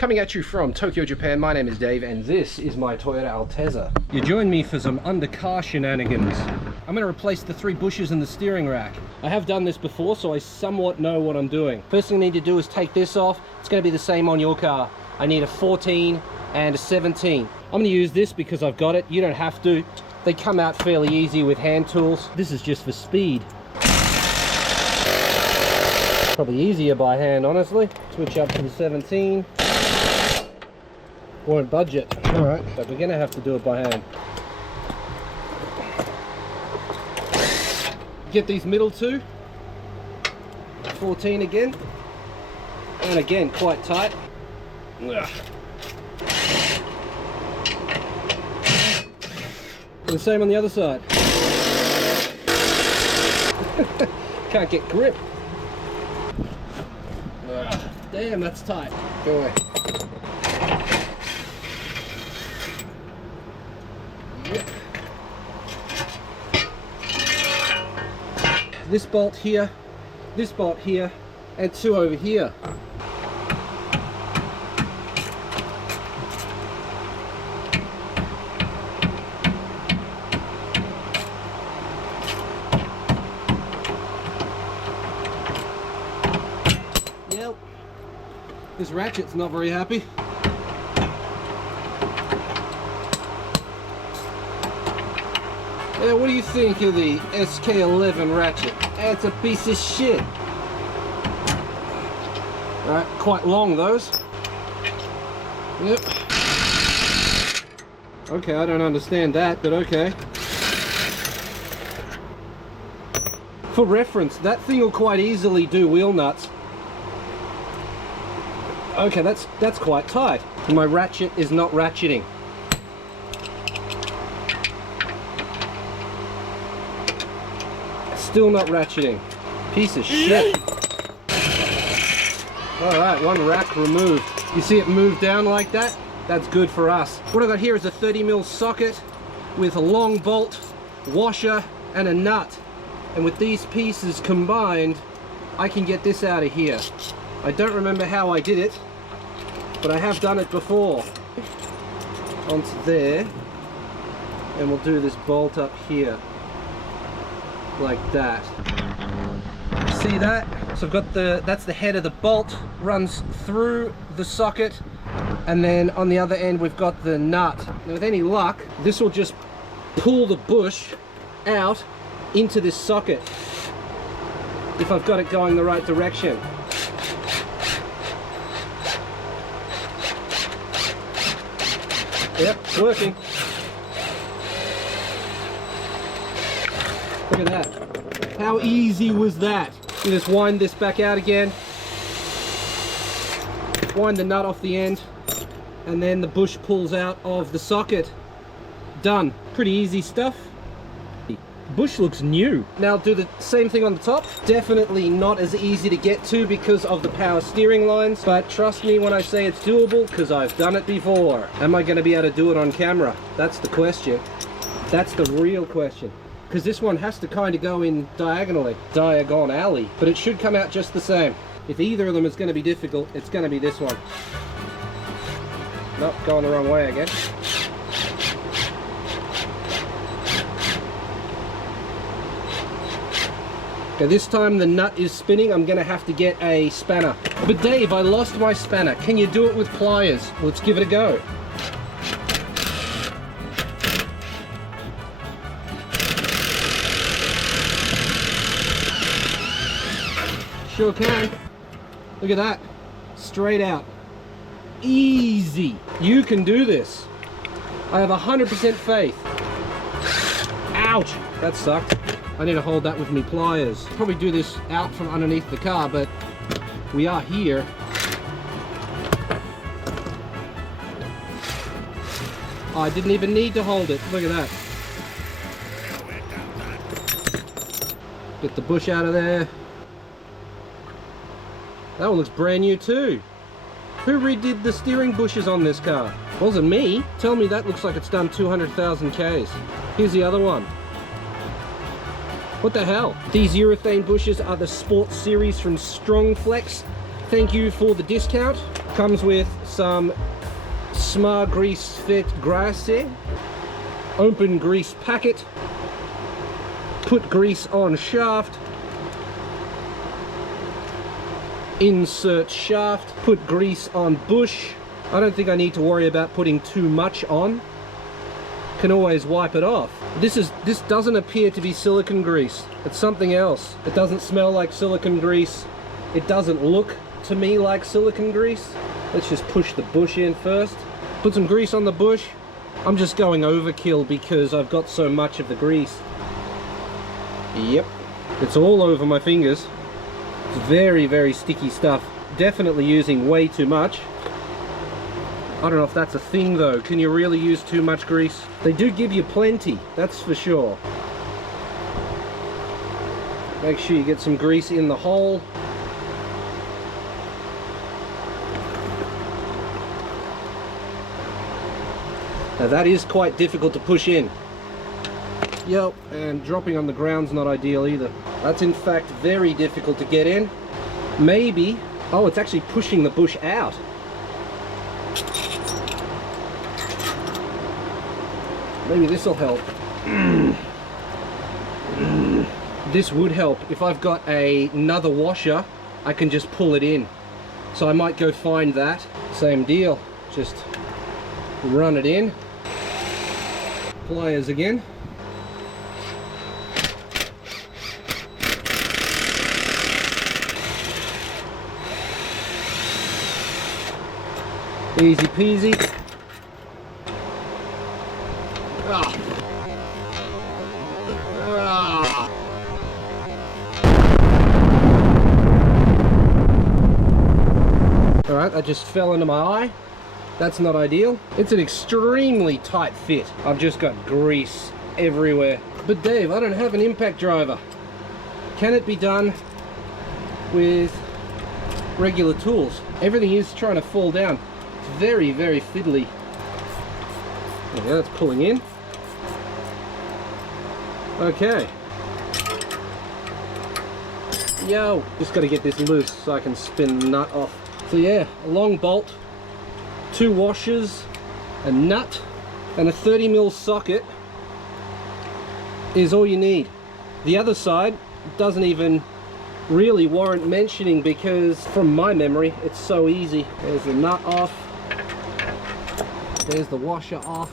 Coming at you from Tokyo, Japan, my name is Dave and this is my Toyota Altezza. You join me for some undercar shenanigans. I'm going to replace the 3 bushes in the steering rack. I have done this before, so I somewhat know what I'm doing. First thing I need to do is take this off. It's going to be the same on your car. I need a 14 and a 17. I'm going to use this because I've got it. You don't have to. They come out fairly easy with hand tools. This is just for speed. Probably easier by hand, honestly. Switch up to the 17. Won't budge it. Alright, but we're gonna have to do it by hand. Get these middle two. 14 again. And again, quite tight. The same on the other side. Can't get grip. Damn, that's tight. Go away. This bolt here, and 2 over here. Yep. This ratchet's not very happy. What do you think of the SK11 ratchet? It's a piece of shit. Alright, quite long those. Yep. Okay, I don't understand that, but okay. For reference, that thing will quite easily do wheel nuts. Okay, that's quite tight. My ratchet is not ratcheting. Still not ratcheting. Piece of shit. Alright, 1 rack removed. You see it move down like that? That's good for us. What I've got here is a 30mm socket with a long bolt, washer, and a nut. And with these pieces combined, I can get this out of here. I don't remember how I did it, but I have done it before. Onto there. And we'll do this bolt up here. Like that. See that? So I've got that's the head of the bolt, runs through the socket, and then on the other end we've got the nut. Now with any luck, this will just pull the bush out into this socket if I've got it going the right direction. Yep, it's working. Look at that. How easy was that? You just wind this back out again. Wind the nut off the end. And then the bush pulls out of the socket. Done. Pretty easy stuff. The bush looks new. Now do the same thing on the top. Definitely not as easy to get to because of the power steering lines. But trust me when I say it's doable because I've done it before. Am I going to be able to do it on camera? That's the question. That's the real question. Because this one has to kind of go in diagonally, Diagon Alley, but it should come out just the same. If either of them is going to be difficult, it's going to be this one. Nope, going the wrong way again. Okay, this time the nut is spinning, I'm going to have to get a spanner. But Dave, I lost my spanner. Can you do it with pliers? Let's give it a go. Sure can. Look at that. Straight out. Easy. You can do this. I have 100% faith. Ouch. That sucked. I need to hold that with me pliers. Probably do this out from underneath the car, but we are here. Oh, I didn't even need to hold it. Look at that. Get the bush out of there. That one looks brand new too. Who redid the steering bushes on this car? Wasn't me. Tell me that looks like it's done 200,000 Ks. Here's the other one. What the hell? These urethane bushes are the Sports Series from StrongFlex. thank you for the discount. Comes with some Smart Grease Fit Grasse, open grease packet, put grease on shaft, insert shaft, put grease on bush. I don't think I need to worry about putting too much on. Can always wipe it off. This doesn't appear to be silicone grease. It's something else. It doesn't smell like silicone grease. It doesn't look to me like silicone grease. Let's just push the bush in first. Put some grease on the bush. I'm just going overkill because I've got so much of the grease. Yep, it's all over my fingers. It's very, very sticky stuff. Definitely using way too much. I don't know if that's a thing though. Can you really use too much grease? They do give you plenty, that's for sure. Make sure you get some grease in the hole. Now that is quite difficult to push in. Yep, and dropping on the ground's not ideal either. That's in fact very difficult to get in. Maybe, oh, it's actually pushing the bush out. Maybe this will help. This would help. If I've got another washer, I can just pull it in. So I might go find that. Same deal. Just run it in. Pliers again. Easy peasy. Alright, that just fell into my eye. That's not ideal. It's an extremely tight fit. I've just got grease everywhere. But Dave, I don't have an impact driver. Can it be done with regular tools? Everything is trying to fall down. It's very, very fiddly. Yeah, that's pulling in. Okay. Yo, just got to get this loose so I can spin the nut off. So yeah, a long bolt, 2 washers, a nut, and a 30mm socket is all you need. The other side doesn't even really warrant mentioning because from my memory it's so easy. There's the nut off, there's the washer off.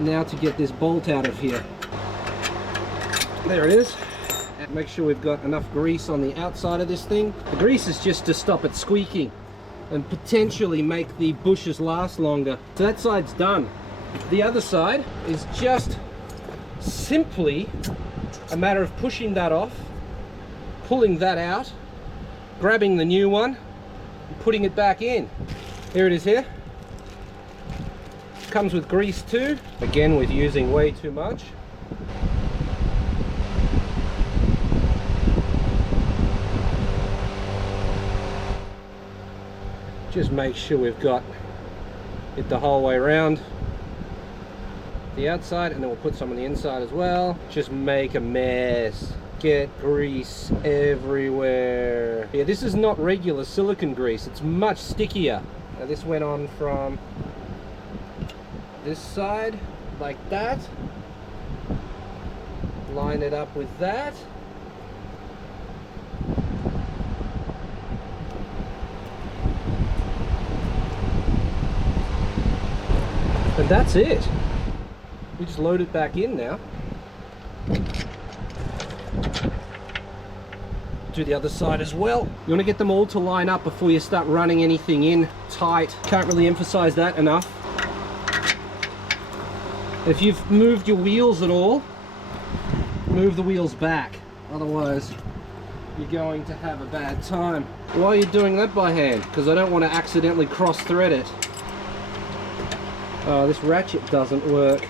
Now to get this bolt out of here. There it is. And make sure we've got enough grease on the outside of this thing. The grease is just to stop it squeaking and potentially make the bushes last longer. So that side's done. The other side is just simply a matter of pushing that off, pulling that out, grabbing the new one, and putting it back in. Here it is here. Comes with grease too. Again, with using way too much. Just make sure we've got it the whole way around the outside, and then we'll put some on the inside as well. Just make a mess. Get grease everywhere. Yeah, this is not regular silicone grease. It's much stickier. Now this went on from this side like that. Line it up with that. And that's it. We just load it back in now. Do the other side as well. You want to get them all to line up before you start running anything in tight. Can't really emphasize that enough. If you've moved your wheels at all, move the wheels back. Otherwise, you're going to have a bad time. Why are you doing that by hand? Because I don't want to accidentally cross thread it. Oh, this ratchet doesn't work.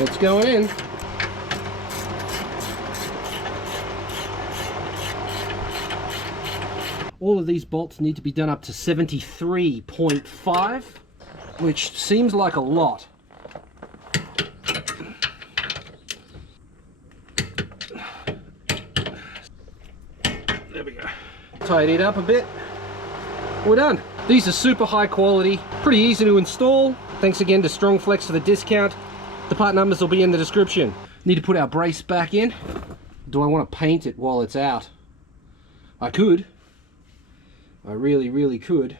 It's going in. All of these bolts need to be done up to 73.5, which seems like a lot. There we go. Tidy it up a bit. We're done. These are super high quality, pretty easy to install. Thanks again to StrongFlex for the discount. The part numbers will be in the description. Need to put our brace back in. Do I want to paint it while it's out? I could. I really, really could.